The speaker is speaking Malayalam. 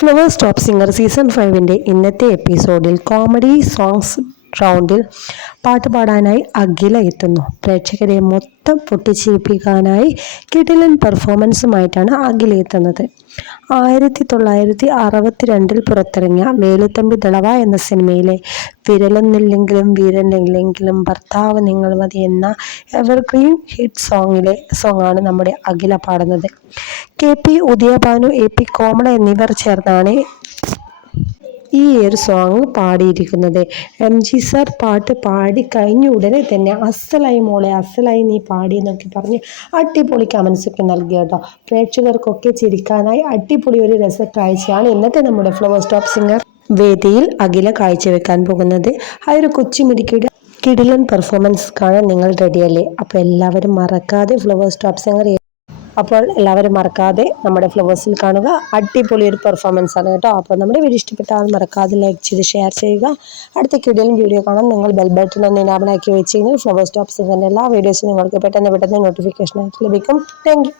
ഫ്ലവേഴ്സ് ടോപ്പ് സിംഗർ സീസൺ ഫൈവിന്റെ ഇന്നത്തെ എപ്പിസോഡിൽ കോമഡി സോങ്സ് റൗണ്ടിൽ പാട്ട് പാടാനായി അഖില എത്തുന്നു. പ്രേക്ഷകരെ മൊത്തം പൊട്ടിച്ചിരിപ്പിക്കാനായി കിടിലൻ പെർഫോമൻസുമായിട്ടാണ് അഖില എത്തുന്നത്. ആയിരത്തി തൊള്ളായിരത്തി അറുപത്തിരണ്ടിൽ പുറത്തിറങ്ങിയ വേലുത്തമ്പി ദളവ എന്ന സിനിമയിലെ വിരലൊന്നില്ലെങ്കിലും വീരനില്ലെങ്കിലും ഭർത്താവ് നിങ്ങൾ മതി എന്ന എവർഗ്രീൻ ഹിറ്റ് സോങ്ങിലെ സോങ്ങാണ് നമ്മുടെ അഖില പാടുന്നത്. K P Udayabhanu A P Komala എന്നിവർ ചേർന്നാണ് ഈ ഒരു സോങ് പാടിയിരിക്കുന്നത്. എം ജി സാർ പാട്ട് പാടി കഴിഞ്ഞ ഉടനെ തന്നെ അസലായി മോളെ അസലായി നീ പാടി എന്നൊക്കെ പറഞ്ഞ് അടിപൊളി കമൻസൊക്കെ നൽകി കേട്ടോ. പ്രേക്ഷകർക്കൊക്കെ ചിരിക്കാനായി അടിപൊളി ഒരു രസക്കാഴ്ചയാണ് ഇന്നത്തെ നമ്മുടെ ഫ്ലവർ സ്റ്റോപ്പ് സിംഗർ വേദിയിൽ അഖില കാഴ്ചവെക്കാൻ പോകുന്നത് ആ ഒരു കൊച്ചിമിടിക്കിയുടെ കിടിലൻ പെർഫോമൻസ് കാണാൻ നിങ്ങൾ റെഡിയല്ലേ അപ്പോൾ എല്ലാവരും മറക്കാതെ ഫ്ലവർ സ്റ്റോപ്പ് സിംഗർ അപ്പോൾ എല്ലാവരും മറക്കാതെ നമ്മുടെ ഫ്ലവേഴ്സിൽ കാണുക. അടിപൊളി ഒരു പെർഫോമൻസ് ആണ് കേട്ടോ. അപ്പോൾ നമ്മുടെ വീഡിയോ ഇഷ്ടപ്പെട്ടാൽ മറക്കാതെ ലൈക്ക് ചെയ്ത് ഷെയർ ചെയ്യുക. അടുത്ത കിടയിലും വീഡിയോ കാണാൻ നിങ്ങൾ ബെൽ ബട്ടൺ ഒന്ന് ഇനാബിളാക്കി വെച്ച് കഴിഞ്ഞാൽ ഫ്ലവേഴ്സ് ടോപ്പ് സിംഗറിന്റെ എല്ലാ വീഡിയോസും നിങ്ങൾക്ക് പെട്ടെന്ന് പെട്ടെന്ന് നോട്ടിഫിക്കേഷൻ ആയിട്ട് ലഭിക്കും. താങ്ക്